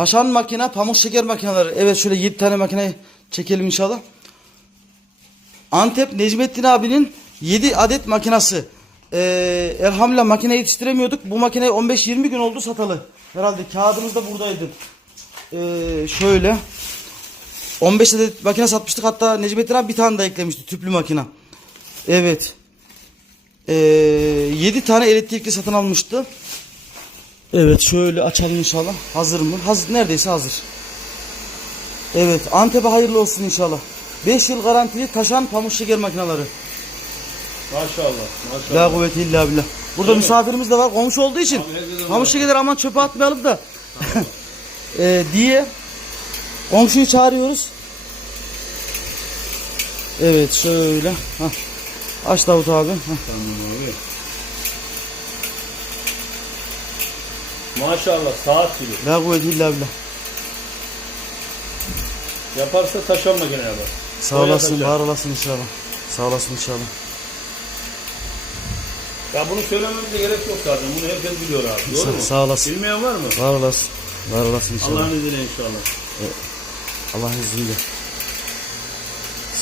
Haşan makine, pamuk şeker makineleri. Evet şöyle 7 tane makine çekelim inşallah. Antep Necmettin abinin 7 adet makinası. Ee, elhamdülillah makine yetiştiremiyorduk. Bu makine 15-20 gün oldu satalı. Herhalde kağıdımız da buradaydı. Ee, şöyle. 15 adet makine satmıştık. Hatta Necmettin abi bir tane daha eklemişti. Tüplü makine. Evet. Ee, 7 tane elektrikli satın almıştı. Evet şöyle açalım inşallah. Hazır mı? Hazır, neredeyse hazır. Evet Antep'e hayırlı olsun inşallah. 5 yıl garantili taşan pamuk şeker makineleri. Maşallah. Maşallah. La kuvveti illa billah. Burada misafirimiz de var komşu olduğu için. Abi, Pamuk şekerleri aman çöpe atmayalım da. Ee, diye komşuyu çağırıyoruz. Evet şöyle. Hah. Aç Davut abi. Hah. Tamam abi. Maşallah saat gibi. La kuvveti illa billah. Yaparsa taşan makine yapar. Sağ olasın, var olasın inşallah. Sağ olasın inşallah. Ya bunu söylememize gerek yok zaten. Bunu herkes biliyor abi. Doğru Sağ- mu? sağ olasın. Bilmeyen var mı? Var olasın. Var olasın inşallah. Allah'ın izniyle inşallah. Allah'ın izniyle.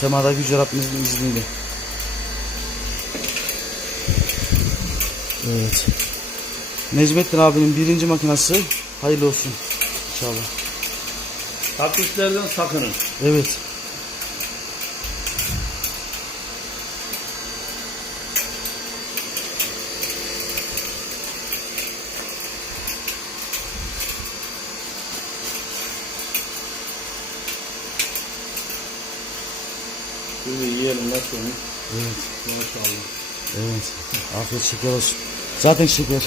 Semada Yüce Rabbimizin izniyle. Evet. Necmettin abinin birinci makinası hayırlı olsun inşallah. Taklitlerden sakının. Evet. Şimdi yiyelim nasıl olmuş? Evet. Maşallah. Evet. Afiyet şeker olsun. Zaten şeker.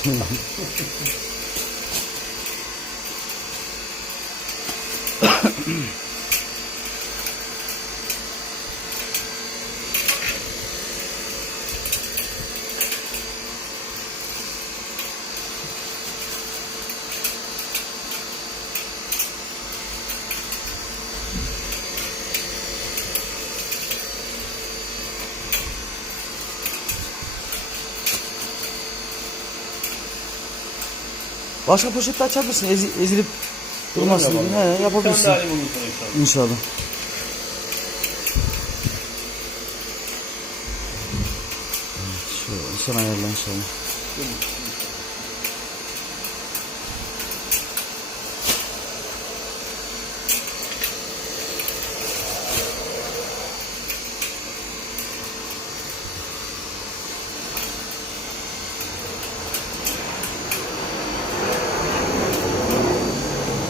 Başka poşette açabilirsin. Ezi, ezilip durmasın. He, yapabilirsin. alayım ondan sonra inşallah. İnşallah. Evet, Şöyle sen ayarla inşallah.